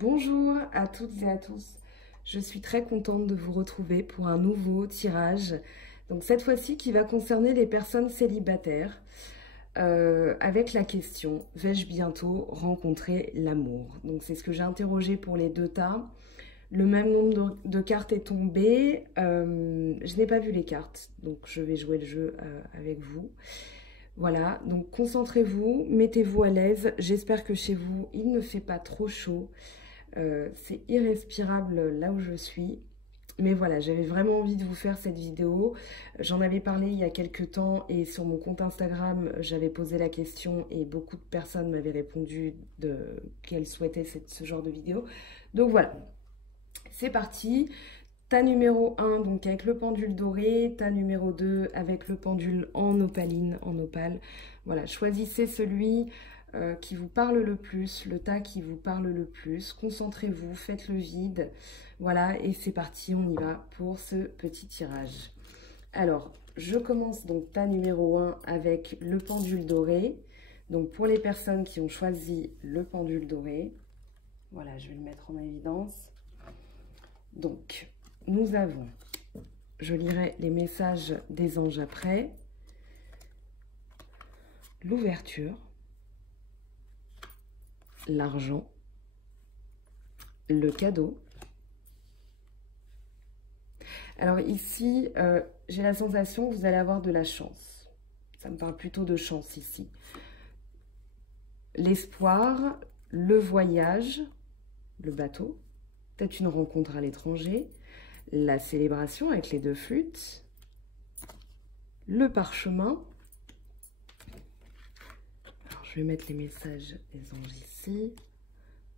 Bonjour à toutes et à tous, je suis très contente de vous retrouver pour un nouveau tirage. Donc cette fois-ci qui va concerner les personnes célibataires avec la question « Vais-je bientôt rencontrer l'amour ?» Donc c'est ce que j'ai interrogé pour les deux tas. Le même nombre de cartes est tombé. Je n'ai pas vu les cartes, donc je vais jouer le jeu avec vous. Voilà, donc concentrez-vous, mettez-vous à l'aise. J'espère que chez vous, il ne fait pas trop chaud. C'est irrespirable là où je suis. Mais voilà, j'avais vraiment envie de vous faire cette vidéo. J'en avais parlé il y a quelques temps et sur mon compte Instagram, j'avais posé la question et beaucoup de personnes m'avaient répondu qu'elles souhaitaient ce genre de vidéo. Donc voilà, c'est parti. Tas numéro 1, donc avec le pendule doré, tas numéro 2 avec le pendule en opaline, en opale. Voilà, choisissez celui qui vous parle le plus, le tas qui vous parle le plus. Concentrez-vous, faites le vide. Voilà, et c'est parti, on y va pour ce petit tirage. Alors, je commence donc tas numéro 1 avec le pendule doré. Donc pour les personnes qui ont choisi le pendule doré, voilà, je vais le mettre en évidence. Donc, nous avons, je lirai les messages des anges après, l'ouverture, l'argent, le cadeau. Alors ici, j'ai la sensation que vous allez avoir de la chance. Ça me parle plutôt de chance ici. L'espoir, le voyage, le bateau, peut-être une rencontre à l'étranger, la célébration avec les deux flûtes, le parchemin. Alors, je vais mettre les messages des anges ici.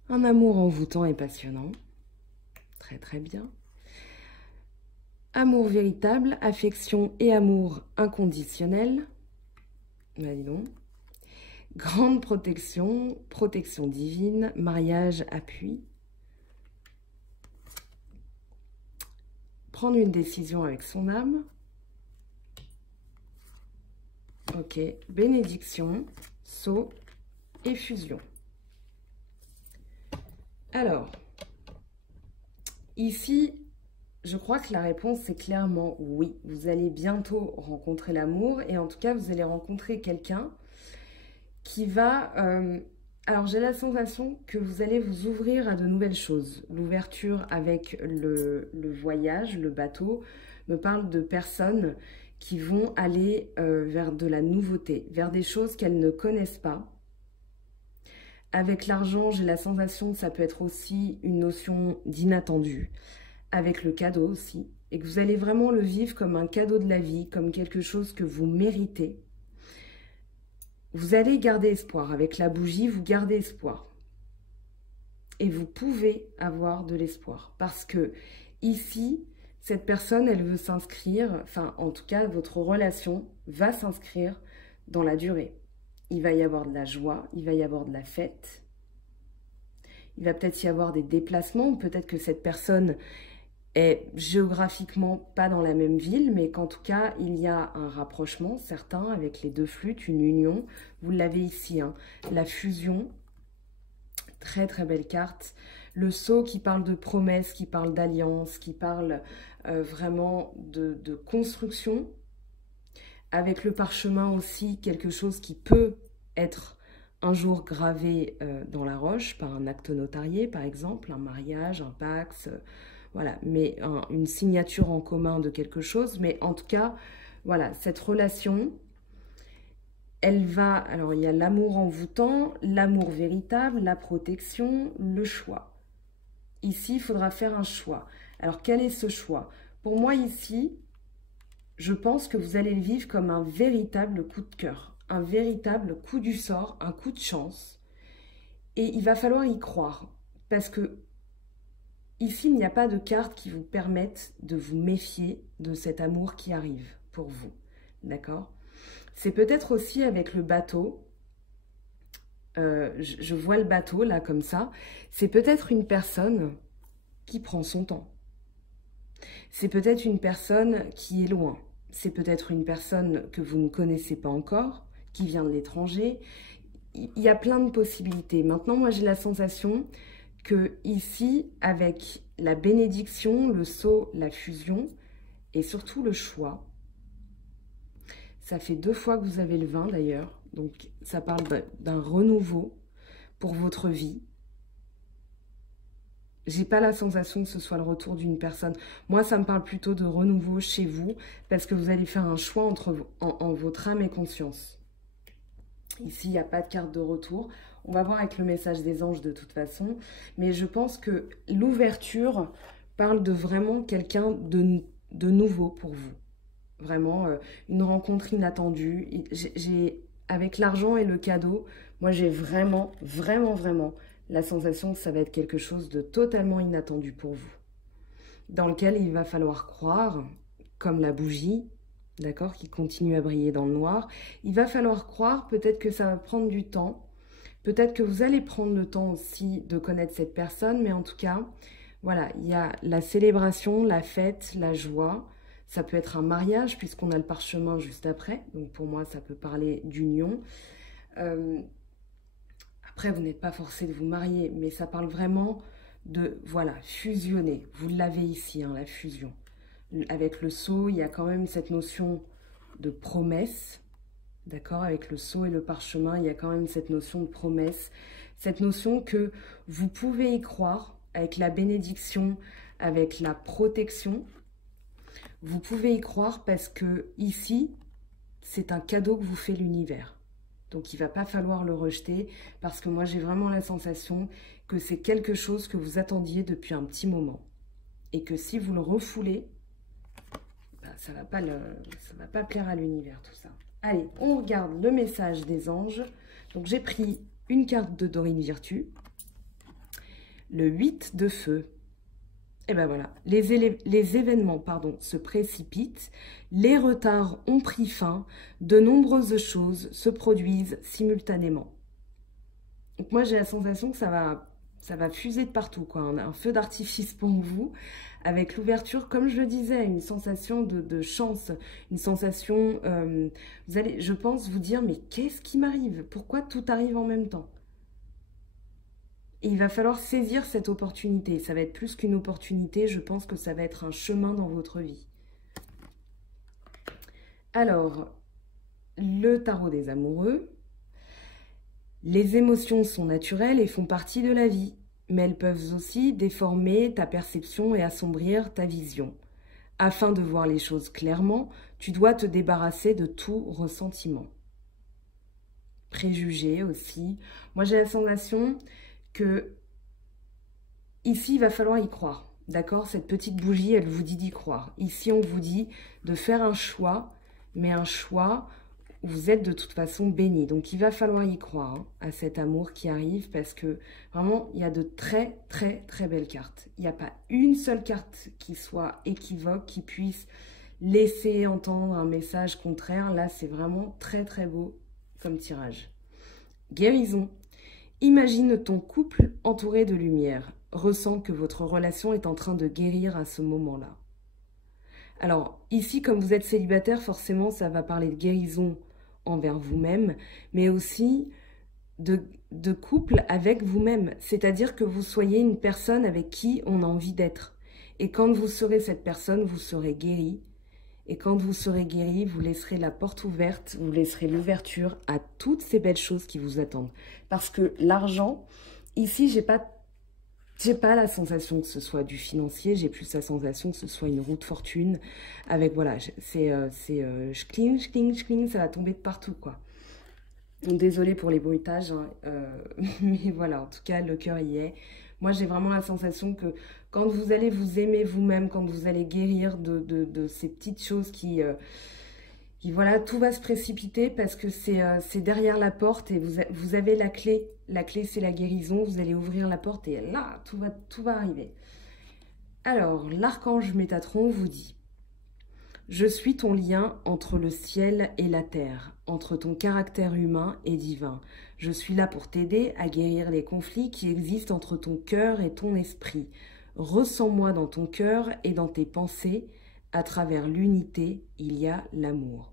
Un amour envoûtant et passionnant. Très très bien. Amour véritable, affection et amour inconditionnel. Bah, dis donc. Grande protection, protection divine, mariage, appui. Prendre une décision avec son âme. Ok, bénédiction, sceau et fusion. Alors, ici, je crois que la réponse est clairement oui. Vous allez bientôt rencontrer l'amour et en tout cas, vous allez rencontrer quelqu'un qui va... alors, j'ai la sensation que vous allez vous ouvrir à de nouvelles choses. L'ouverture avec le voyage, le bateau, me parle de personnes qui vont aller vers de la nouveauté, vers des choses qu'elles ne connaissent pas. Avec l'argent, j'ai la sensation que ça peut être aussi une notion d'inattendu. Avec le cadeau aussi, et que vous allez vraiment le vivre comme un cadeau de la vie, comme quelque chose que vous méritez. Vous allez garder espoir. Avec la bougie, vous gardez espoir. Et vous pouvez avoir de l'espoir. Parce que ici, cette personne, elle veut s'inscrire, enfin, en tout cas, votre relation va s'inscrire dans la durée. Il va y avoir de la joie, il va y avoir de la fête. Il va peut-être y avoir des déplacements. Peut-être que cette personne est géographiquement pas dans la même ville, mais qu'en tout cas, il y a un rapprochement certain avec les deux flûtes, une union. Vous l'avez ici, hein, la fusion. Très, très belle carte. Le sceau qui parle de promesses, qui parle d'alliance, qui parle vraiment de construction. Avec le parchemin aussi, quelque chose qui peut être un jour gravé dans la roche par un acte notarié, par exemple, un mariage, un pax, voilà, mais une signature en commun de quelque chose. Mais en tout cas, voilà, cette relation, elle va... Alors, il y a l'amour envoûtant, l'amour véritable, la protection, le choix. Ici, il faudra faire un choix. Alors, quel est ce choix? Pour moi, ici, je pense que vous allez le vivre comme un véritable coup de cœur, un véritable coup du sort, un coup de chance. Et il va falloir y croire, parce que ici, il n'y a pas de cartes qui vous permettent de vous méfier de cet amour qui arrive pour vous, d'accord? C'est peut-être aussi avec le bateau, je vois le bateau là comme ça, c'est peut-être une personne qui prend son temps. C'est peut-être une personne qui est loin. C'est peut-être une personne que vous ne connaissez pas encore, qui vient de l'étranger. Il y a plein de possibilités. Maintenant, moi, j'ai la sensation que ici, avec la bénédiction, le sceau, la fusion et surtout le choix, ça fait 2 fois que vous avez le 20 d'ailleurs, donc ça parle d'un renouveau pour votre vie. J'ai pas la sensation que ce soit le retour d'une personne. Moi, ça me parle plutôt de renouveau chez vous, parce que vous allez faire un choix en votre âme et conscience. Ici, il n'y a pas de carte de retour. On va voir avec le message des anges de toute façon. Mais je pense que l'ouverture parle de vraiment quelqu'un de nouveau pour vous. Vraiment, une rencontre inattendue. Avec l'argent et le cadeau, moi, j'ai vraiment la sensation que ça va être quelque chose de totalement inattendu pour vous. Dans lequel il va falloir croire, comme la bougie, d'accord, qui continue à briller dans le noir. Il va falloir croire, peut-être que ça va prendre du temps, peut-être que vous allez prendre le temps aussi de connaître cette personne, mais en tout cas, voilà, il y a la célébration, la fête, la joie. Ça peut être un mariage, puisqu'on a le parchemin juste après, donc pour moi, ça peut parler d'union. Après, vous n'êtes pas forcé de vous marier, mais ça parle vraiment de, voilà, fusionner. Vous l'avez ici, hein, la fusion. Avec le sceau, il y a quand même cette notion de promesse, d'accord? Avec le sceau et le parchemin, il y a quand même cette notion de promesse, cette notion que vous pouvez y croire, avec la bénédiction, avec la protection. Vous pouvez y croire parce que ici, c'est un cadeau que vous fait l'univers. Donc, il ne va pas falloir le rejeter parce que moi, j'ai vraiment la sensation que c'est quelque chose que vous attendiez depuis un petit moment. Et que si vous le refoulez, bah, ça ne va pas plaire à l'univers, tout ça. Allez, on regarde le message des anges. Donc, j'ai pris une carte de Dorine Virtue. Le 8 de feu. Et ben voilà, les événements se précipitent, les retards ont pris fin, de nombreuses choses se produisent simultanément. Donc moi j'ai la sensation que ça va fuser de partout, quoi. On a un feu d'artifice pour vous, avec l'ouverture, comme je le disais, une sensation de chance, une sensation, vous allez, je pense, vous dire, mais qu'est-ce qui m'arrive? Pourquoi tout arrive en même temps? Et il va falloir saisir cette opportunité. Ça va être plus qu'une opportunité, je pense que ça va être un chemin dans votre vie. Alors, le tarot des amoureux. Les émotions sont naturelles et font partie de la vie, mais elles peuvent aussi déformer ta perception et assombrir ta vision. Afin de voir les choses clairement, tu dois te débarrasser de tout ressentiment. Préjugés aussi. Moi, j'ai la sensation que ici, il va falloir y croire, d'accord? Cette petite bougie, elle vous dit d'y croire. Ici, on vous dit de faire un choix, mais un choix où vous êtes de toute façon béni. Donc, il va falloir y croire, hein, à cet amour qui arrive, parce que vraiment, il y a de très belles cartes. Il n'y a pas une seule carte qui soit équivoque, qui puisse laisser entendre un message contraire. Là, c'est vraiment très beau comme tirage. Guérison. Imagine ton couple entouré de lumière. Ressens que votre relation est en train de guérir à ce moment-là. Alors, ici, comme vous êtes célibataire, forcément, ça va parler de guérison envers vous-même, mais aussi de couple avec vous-même. C'est-à-dire que vous soyez une personne avec qui on a envie d'être. Et quand vous serez cette personne, vous serez guéri. Et quand vous serez guéri, vous laisserez la porte ouverte, vous laisserez l'ouverture à toutes ces belles choses qui vous attendent. Parce que l'argent, ici, j'ai pas la sensation que ce soit du financier, j'ai plus la sensation que ce soit une roue de fortune. Avec, voilà, je ça va tomber de partout, quoi. Désolée pour les bruitages, hein, mais voilà, en tout cas, le cœur y est. Moi, j'ai vraiment la sensation que quand vous allez vous aimer vous-même, quand vous allez guérir de ces petites choses qui voilà, tout va se précipiter parce que c'est derrière la porte et vous avez la clé. La clé, c'est la guérison. Vous allez ouvrir la porte et là, tout va arriver. Alors, l'archange Métatron vous dit: je suis ton lien entre le ciel et la terre, entre ton caractère humain et divin. Je suis là pour t'aider à guérir les conflits qui existent entre ton cœur et ton esprit. Ressens-moi dans ton cœur et dans tes pensées. À travers l'unité, il y a l'amour.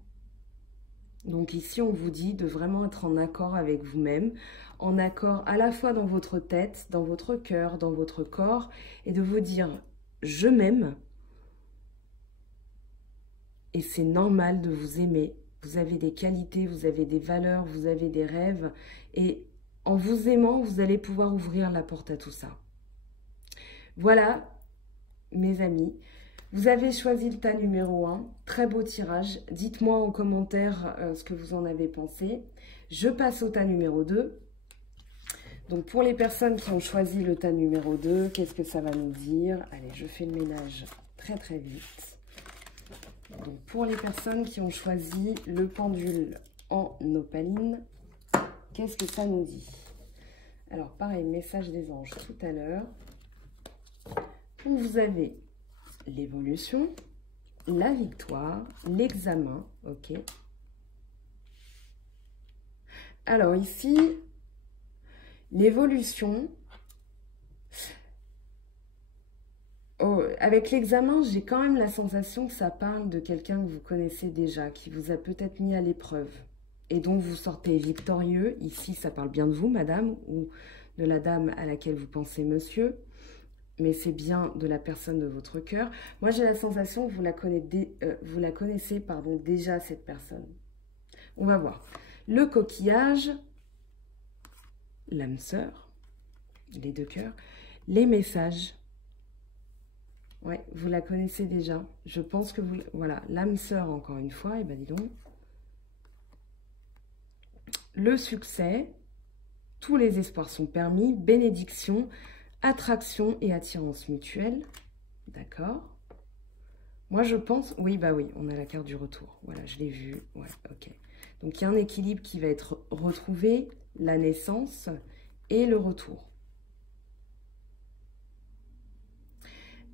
Donc ici, on vous dit de vraiment être en accord avec vous-même, en accord à la fois dans votre tête, dans votre cœur, dans votre corps, et de vous dire « je m'aime » et c'est normal de vous aimer. Vous avez des qualités, vous avez des valeurs, vous avez des rêves, et en vous aimant, vous allez pouvoir ouvrir la porte à tout ça. Voilà, mes amis. Vous avez choisi le tas numéro 1, très beau tirage. Dites-moi en commentaire ce que vous en avez pensé. Je passe au tas numéro 2. Donc pour les personnes qui ont choisi le tas numéro 2, qu'est-ce que ça va nous dire? Allez, je fais le ménage très très vite. Donc pour les personnes qui ont choisi le pendule en opaline, qu'est-ce que ça nous dit? Alors pareil, message des anges tout à l'heure. Donc vous avez l'évolution, la victoire, l'examen, ok. Alors ici, l'évolution, avec l'examen, j'ai quand même la sensation que ça parle de quelqu'un que vous connaissez déjà, qui vous a peut-être mis à l'épreuve et dont vous sortez victorieux. Ici, ça parle bien de vous, madame, ou de la dame à laquelle vous pensez monsieur. Mais c'est bien de la personne de votre cœur. Moi, j'ai la sensation que vous la connaissez déjà, cette personne. On va voir. Le coquillage, l'âme sœur, les deux cœurs, les messages. Ouais, vous la connaissez déjà. Je pense que vous... Voilà, l'âme sœur, encore une fois. Et ben dis donc. Le succès, tous les espoirs sont permis, bénédiction, attraction et attirance mutuelle. D'accord. Moi, je pense... Oui, bah oui, on a la carte du retour. Voilà, je l'ai vu. Ouais, ok. Donc, il y a un équilibre qui va être retrouvé, la naissance et le retour.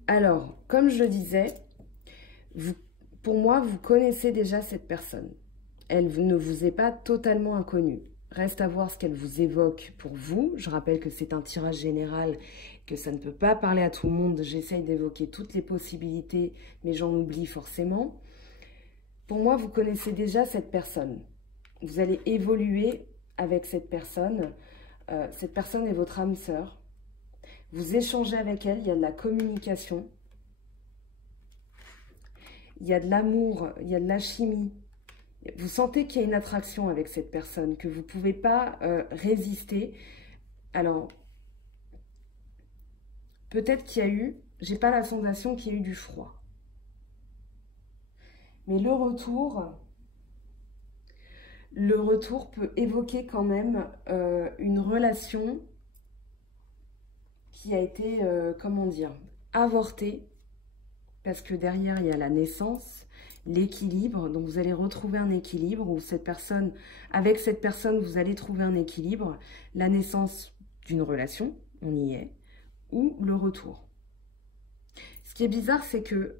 Alors, comme je le disais, pour moi, vous connaissez déjà cette personne. Elle ne vous est pas totalement inconnue. Reste à voir ce qu'elle vous évoque pour vous. Je rappelle que c'est un tirage général, que ça ne peut pas parler à tout le monde. J'essaye d'évoquer toutes les possibilités, mais j'en oublie forcément. Pour moi, vous connaissez déjà cette personne. Vous allez évoluer avec cette personne. Cette personne est votre âme sœur. Vous échangez avec elle, il y a de la communication. Il y a de l'amour, il y a de la chimie. Vous sentez qu'il y a une attraction avec cette personne, que vous ne pouvez pas résister. Alors, peut-être qu'il y a eu, j'ai pas la sensation qu'il y a eu du froid. Mais le retour peut évoquer quand même une relation qui a été, comment dire, avortée. Parce que derrière, il y a la naissance, l'équilibre. Donc, vous allez retrouver un équilibre où avec cette personne, vous allez trouver un équilibre. La naissance d'une relation, on y est, ou le retour. Ce qui est bizarre, c'est que,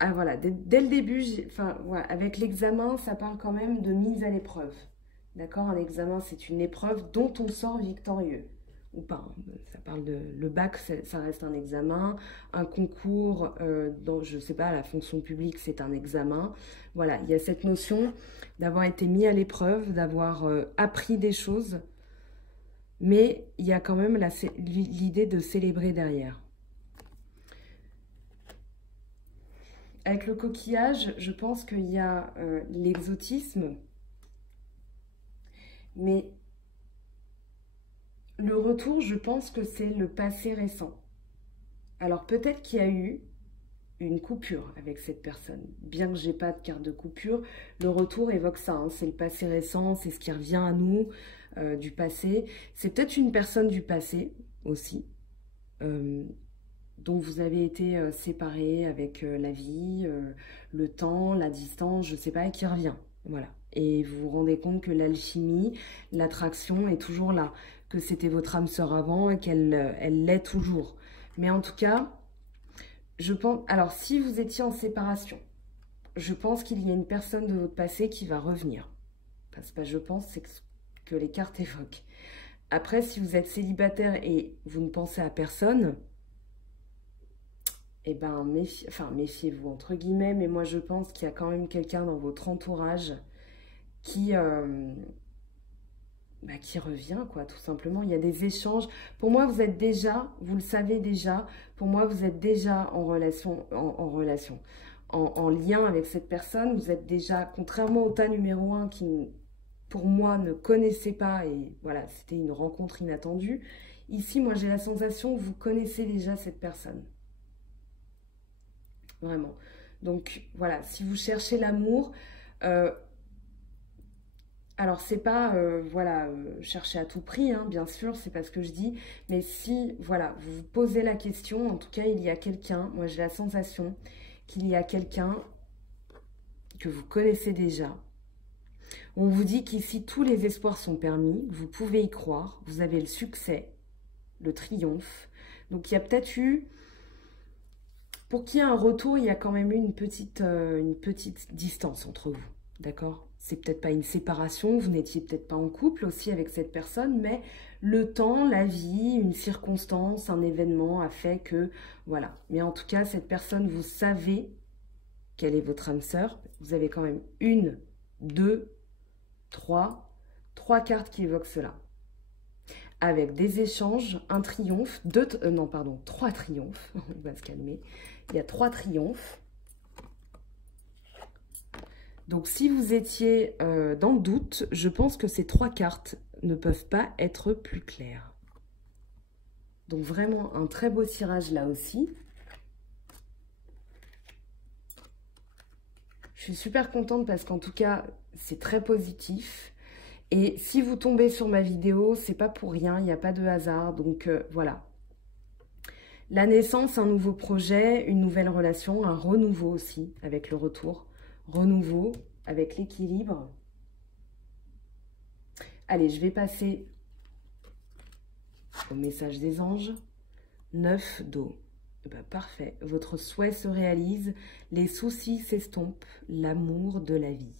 ah voilà, dès le début, ouais, avec l'examen, ça parle quand même de mise à l'épreuve. D'accord? Un examen, c'est une épreuve dont on sort victorieux. Ou pas, ça parle de... Le bac, ça reste un examen. Un concours, dans, je ne sais pas, la fonction publique, c'est un examen. Voilà, il y a cette notion d'avoir été mis à l'épreuve, d'avoir appris des choses. Mais il y a quand même l'idée de célébrer derrière. Avec le coquillage, je pense qu'il y a l'exotisme. Mais... le retour, je pense que c'est le passé récent. Alors peut-être qu'il y a eu une coupure avec cette personne. Bien que j'ai pas de carte de coupure, le retour évoque ça. Hein. C'est le passé récent, c'est ce qui revient à nous du passé. C'est peut-être une personne du passé aussi, dont vous avez été séparés avec la vie, le temps, la distance, je sais pas, et qui revient. Voilà. Et vous vous rendez compte que l'alchimie, l'attraction est toujours là, que c'était votre âme sœur avant et qu'elle l'est toujours. Mais en tout cas, je pense... Alors, si vous étiez en séparation, je pense qu'il y a une personne de votre passé qui va revenir. Parce que je pense, c'est ce que les cartes évoquent. Après, si vous êtes célibataire et vous ne pensez à personne, eh ben, méfiez-vous, entre guillemets. Mais moi, je pense qu'il y a quand même quelqu'un dans votre entourage qui revient, quoi, tout simplement. Il y a des échanges. Pour moi, vous êtes déjà, vous le savez déjà, pour moi, vous êtes déjà en relation, en lien avec cette personne. Vous êtes déjà, contrairement au tas numéro 1 qui, pour moi, ne connaissait pas, et voilà, c'était une rencontre inattendue. Ici, moi, j'ai la sensation que vous connaissez déjà cette personne. Vraiment. Donc, voilà, si vous cherchez l'amour, alors, c'est pas, voilà, chercher à tout prix, hein, bien sûr, c'est pas ce que je dis. Mais si, voilà, vous vous posez la question, en tout cas, il y a quelqu'un, moi j'ai la sensation qu'il y a quelqu'un que vous connaissez déjà. On vous dit qu'ici, tous les espoirs sont permis, vous pouvez y croire, vous avez le succès, le triomphe. Donc, il y a peut-être eu, pour qu'il y ait un retour, il y a quand même eu une petite distance entre vous, d'accord ? C'est peut-être pas une séparation, vous n'étiez peut-être pas en couple aussi avec cette personne, mais le temps, la vie, une circonstance, un événement a fait que, voilà. Mais en tout cas, cette personne, vous savez quelle est votre âme sœur. Vous avez quand même 1, 2, 3 cartes qui évoquent cela. Avec des échanges, un triomphe, 3 triomphes, on va se calmer. Il y a 3 triomphes. Donc, si vous étiez dans le doute, je pense que ces 3 cartes ne peuvent pas être plus claires. Donc, vraiment un très beau tirage là aussi. Je suis super contente parce qu'en tout cas, c'est très positif. Et si vous tombez sur ma vidéo, c'est pas pour rien, il n'y a pas de hasard. Donc, voilà. La naissance, un nouveau projet, une nouvelle relation, un renouveau aussi avec le retour. Renouveau avec l'équilibre. Allez, je vais passer au message des anges. 9 d'eau. Ben, parfait. Votre souhait se réalise, les soucis s'estompent, l'amour de la vie.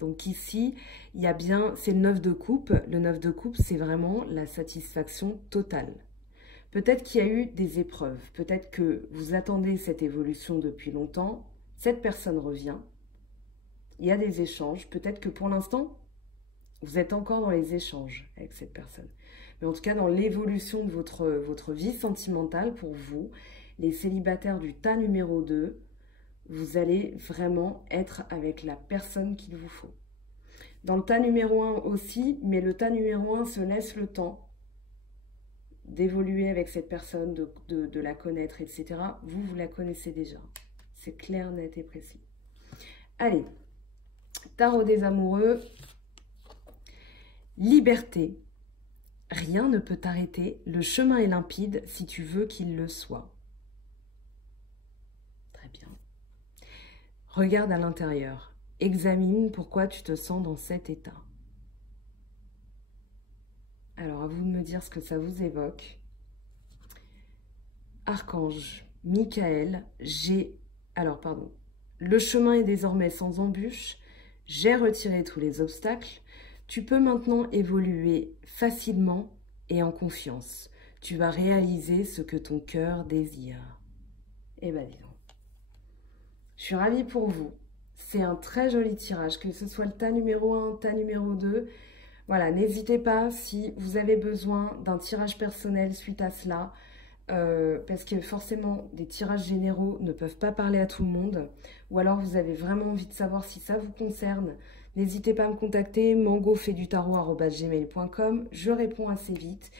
Donc ici, il y a bien, c'est le 9 de coupe. Le 9 de coupe, c'est vraiment la satisfaction totale. Peut-être qu'il y a eu des épreuves. Peut-être que vous attendez cette évolution depuis longtemps. Cette personne revient. Il y a des échanges. Peut-être que pour l'instant, vous êtes encore dans les échanges avec cette personne. Mais en tout cas, dans l'évolution de votre vie sentimentale, pour vous, les célibataires du tas numéro 2, vous allez vraiment être avec la personne qu'il vous faut. Dans le tas numéro 1 aussi, mais le tas numéro 1 se laisse le temps d'évoluer avec cette personne, de la connaître, etc. Vous la connaissez déjà. C'est clair, net et précis. Allez, tarot des amoureux. Liberté. Rien ne peut t'arrêter. Le chemin est limpide si tu veux qu'il le soit. Très bien. Regarde à l'intérieur. Examine pourquoi tu te sens dans cet état. Alors, à vous de me dire ce que ça vous évoque. Archange Michael, le chemin est désormais sans embûche. J'ai retiré tous les obstacles. Tu peux maintenant évoluer facilement et en confiance. Tu vas réaliser ce que ton cœur désire. Eh bien, dis donc. Je suis ravie pour vous. C'est un très joli tirage, que ce soit le tas numéro 1, tas numéro 2. Voilà, n'hésitez pas si vous avez besoin d'un tirage personnel suite à cela. Parce que forcément, des tirages généraux ne peuvent pas parler à tout le monde. Ou alors, vous avez vraiment envie de savoir si ça vous concerne. N'hésitez pas à me contacter, mangofaitdutarot@gmail.com. Je réponds assez vite.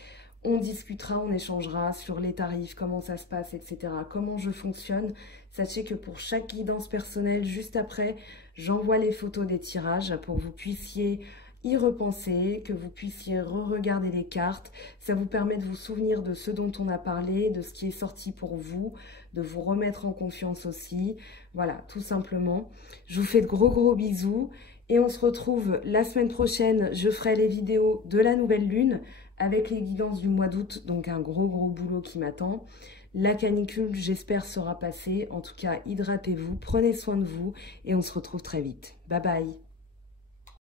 On discutera, on échangera sur les tarifs, comment ça se passe, etc. Comment je fonctionne. Sachez que pour chaque guidance personnelle, juste après, j'envoie les photos des tirages pour que vous puissiez y repenser, que vous puissiez re-regarder les cartes. Ça vous permet de vous souvenir de ce dont on a parlé, de ce qui est sorti pour vous, de vous remettre en confiance aussi. Voilà, tout simplement. Je vous fais de gros bisous et on se retrouve la semaine prochaine. Je ferai les vidéos de la nouvelle lune avec les guidances du mois d'août, donc un gros boulot qui m'attend. La canicule, j'espère, sera passée. En tout cas, hydratez-vous, prenez soin de vous et on se retrouve très vite. Bye bye.